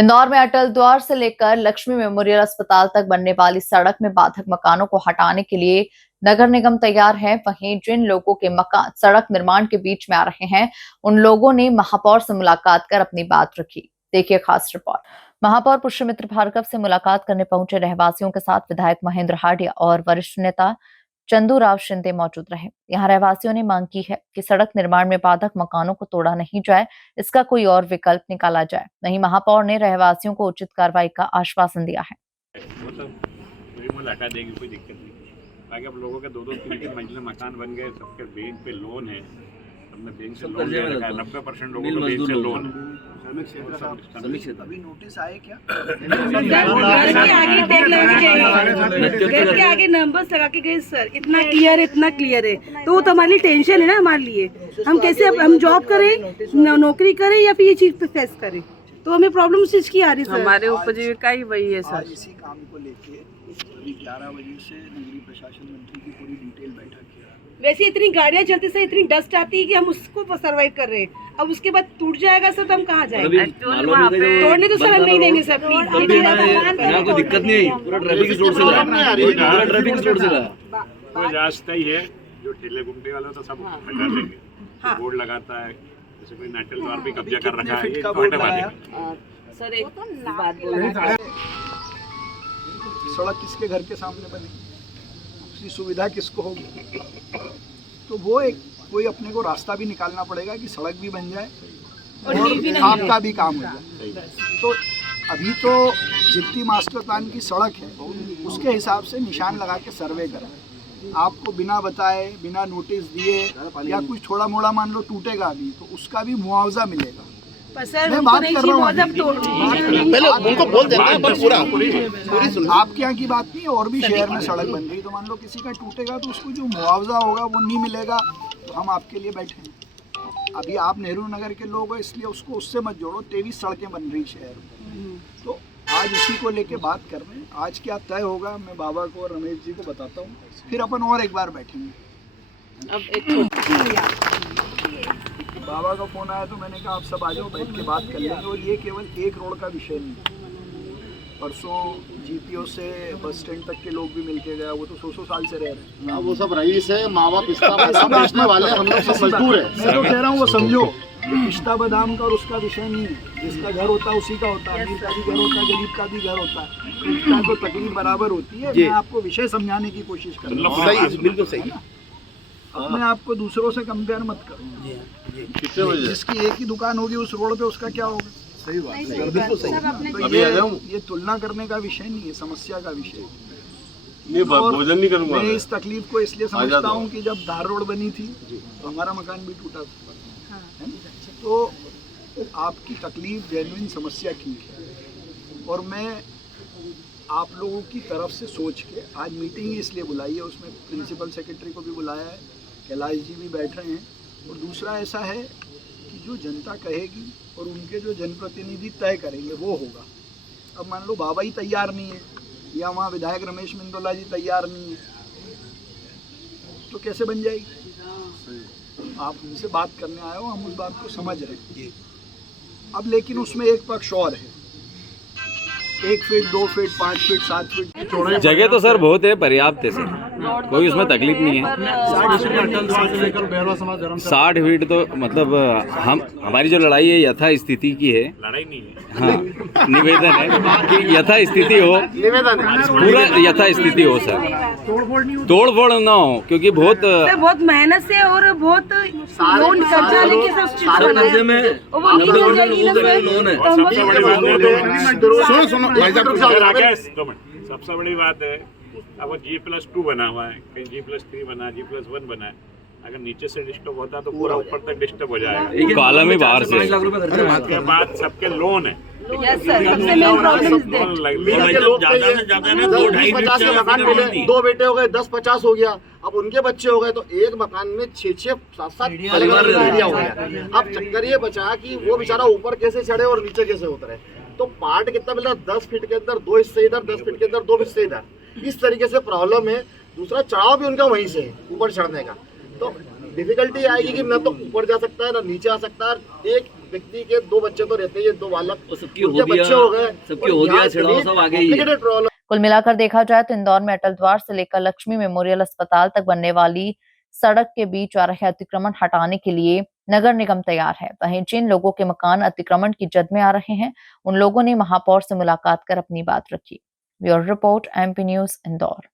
इंदौर में अटल द्वार से लेकर लक्ष्मी मेमोरियल अस्पताल तक बनने वाली सड़क में बाधक मकानों को हटाने के लिए नगर निगम तैयार है। वहीं जिन लोगों के मकान सड़क निर्माण के बीच में आ रहे हैं, उन लोगों ने महापौर से मुलाकात कर अपनी बात रखी। देखिए खास रिपोर्ट। महापौर पुष्यमित्र भार्गव से मुलाकात करने पहुंचे रहवासियों के साथ विधायक महेंद्र हाडिया और वरिष्ठ नेता चंदूराव शिंदे मौजूद रहे। यहाँ रहवासियों ने मांग की है कि सड़क निर्माण में बाधक मकानों को तोड़ा नहीं जाए, इसका कोई और विकल्प निकाला जाए। वहीं महापौर ने रहवासियों को उचित कार्रवाई का आश्वासन दिया है। हटा देगी, कोई दिक्कत नहीं। बाकी अब लोगों के 2-2, 3-3 मंजिला मकान बन गए, सबके बैंक पे लोन है, सबने बैंक से लोन ले रखा है। 90% लोगों को बैंक से लोन है। अभी नोटिस आए क्या? घर के आगे नंबर्स लगा के गए सर, इतना क्लियर है तो वो तो हमारे लिए टेंशन है ना। हमारे लिए हम कैसे हम जॉब करें, नौकरी करें या फिर ये चीज फेस करें, तो हमें प्रॉब्लम इस की आ रही है। हमारे उपजीविका ही वही है सर। इसी काम को लेके अभी 11 बजे से नगरीय प्रशासन मंत्री की पूरी डिटेल बैठक है। वैसे इतनी गाड़ियां चलती सर, इतनी डस्ट आती है कि हम उसको सर्वाइव कर रहे हैं। अब उसके बाद टूट जाएगा सर तो हम कहाँ जाएंगे? तोड़ने तो सर हम नहीं देंगे सर, प्लीज। कोई दिक्कत नहीं है, पूरा ट्रैफिक इस रोड से पूरा ट्रैफिक इस रोड से कोई रास्ता ही है जो ठेले गुमटे वाले तो सब हटा देंगे। बोर्ड लगाता है, जैसे कोई अटल द्वार पे कब्जा कर रखा है, ये हटवा देंगे। सर एक बात बोलना, सड़क किसके घर के सामने बनेगी, उसकी सुविधा किसको होगी? तो वो एक कोई अपने को रास्ता भी निकालना पड़ेगा कि सड़क भी बन जाए और आपका भी काम हो जाए। तो अभी तो जितनी मास्टर प्लान की सड़क है उसके हिसाब से निशान लगा के सर्वे करें। आपको बिना बताए, बिना नोटिस दिए या कुछ थोड़ा मोड़ा मान लो टूटेगा भी तो उसका भी मुआवजा मिलेगा। मैं बात कर रहा हूँ, पहले उनको बोल देना है, पर पूरा आपके यहाँ की बात नहीं, और भी शहर में सड़क बन रही तो मान लो किसी का टूटेगा तो उसको जो मुआवजा होगा वो नहीं मिलेगा, तो हम आपके लिए बैठे हैं। अभी आप नेहरू नगर के लोग हो इसलिए उसको उससे मत जोड़ो। 23 सड़कें बन रही शहर में, तो आज उसी को लेके बात कर रहे हैं। आज क्या तय होगा मैं बाबा को और रमेश जी को बताता हूँ, फिर अपन और एक बार बैठेंगे। अब एक बाबा का फोन आया तो मैंने कहा आप सब आ जाओ, बैठ के बात कर लेंगे। और ये केवल एक रोड का विषय नहीं है। परसों जीपीओ से बस स्टैंड तक के लोग भी मिलके गया, वो तो 100 साल से रह रहे हैं। वो सब रईस है, माँ बाप बेचने वाले, हम लोग सब मजदूर है। मैं तो कह रहा हूँ वो समझो, पिस्ता बादाम का और उसका विषय नहीं है। जिसका घर होता है उसी का होता है, अमीर का भी घर होता है, गरीब का भी घर होता है। उसका तो तकलीफ बराबर होती है। मैं आपको विषय समझाने की कोशिश कर रहा हूँ। सही है, बिल्कुल सही है। अपने आप को दूसरों से कंपेयर मत करो। जिसकी एक ही दुकान होगी उस रोड पे, उसका क्या होगा? सही बात है, बिल्कुल सही है। तो ये तुलना करने का विषय नहीं है, समस्या का विषय है। भोजन नहीं करूंगा मैं इस तकलीफ को इसलिए समझता हूँ कि जब धार रोड बनी थी तो हमारा मकान भी टूटा था। तो आपकी तकलीफ जेन्युइन समस्या ठीक है, और मैं आप लोगों की तरफ से सोच के आज मीटिंग इसलिए बुलाई है, उसमें प्रिंसिपल सेक्रेटरी को भी बुलाया है, कैलाश जी भी बैठ रहे हैं। और दूसरा ऐसा है कि जो जनता कहेगी और उनके जो जनप्रतिनिधि तय करेंगे वो होगा। अब मान लो बाबा ही तैयार नहीं है या वहाँ विधायक रमेश मिंदोला जी तैयार नहीं है, तो कैसे बन जाएगी? आप उनसे बात करने आए हो, हम उस बात को समझ रहे हैं। अब लेकिन उसमें एक पक्ष और है, 1 फीट 2 फीट 5 फीट 7 फीट जगह तो सर बहुत है, पर्याप्त है सर, कोई उसमें तकलीफ नहीं है। 60 फीट तो मतलब हमारी जो लड़ाई है यथा स्थिति की है। लड़ाई नहीं है, हाँ, निवेदन है कि यथा स्थिति हो, पूरा यथा स्थिति हो सर, तोड़ फोड़ ना हो, क्योंकि बहुत मेहनत से और बहुत लोन कर्जा लेके सब चीज सबसे बड़ी बात है अब वो G+2 बना हुआ है, कहीं G+3 बना, G+1 बना है। अगर नीचे से डिस्टर्ब होता है तो पूरा ऊपर तक डिस्टर्ब हो जाएगा। कॉलम ही बाहर से, उसके बाद सबके लोन है। 2 बेटे हो गए, 10-50 हो गया। अब उनके बच्चे हो गए तो एक मकान में 6-6 7-7 एरिया हो गया। अब चक्कर ये बचा कि वो बेचारा ऊपर कैसे चढ़े और नीचे कैसे उतरे। तो पार्ट कितना मिल रहा है? 10 फीट के अंदर 2 हिस्से इधर, 10 फीट के अंदर 2 हिस्से इधर। इस तरीके से प्रॉब्लम है। दूसरा चढ़ाव भी उनका वहीं से है, ऊपर चढ़ने का। तो डिफिकल्टी आएगी कि न तो ऊपर जा सकता है ना नीचे आ सकता है। एक व्यक्ति के 2 बच्चे तो रहते ही, 2 बालक, सबकी उनके होदियां, बच्चे हो गए, सबकी होदियां छिड़ाओ, सब आगे ही है। कुल मिलाकर देखा जाए तो इंदौर में अटल द्वार से लेकर लक्ष्मी मेमोरियल अस्पताल तक बनने वाली सड़क के बीच आ रहे अतिक्रमण हटाने के लिए नगर निगम तैयार है। वहीं जिन लोगों के मकान अतिक्रमण की जद में आ रहे हैं, उन लोगों ने महापौर से मुलाकात कर अपनी बात रखी। Bureau report, MP news, Indore.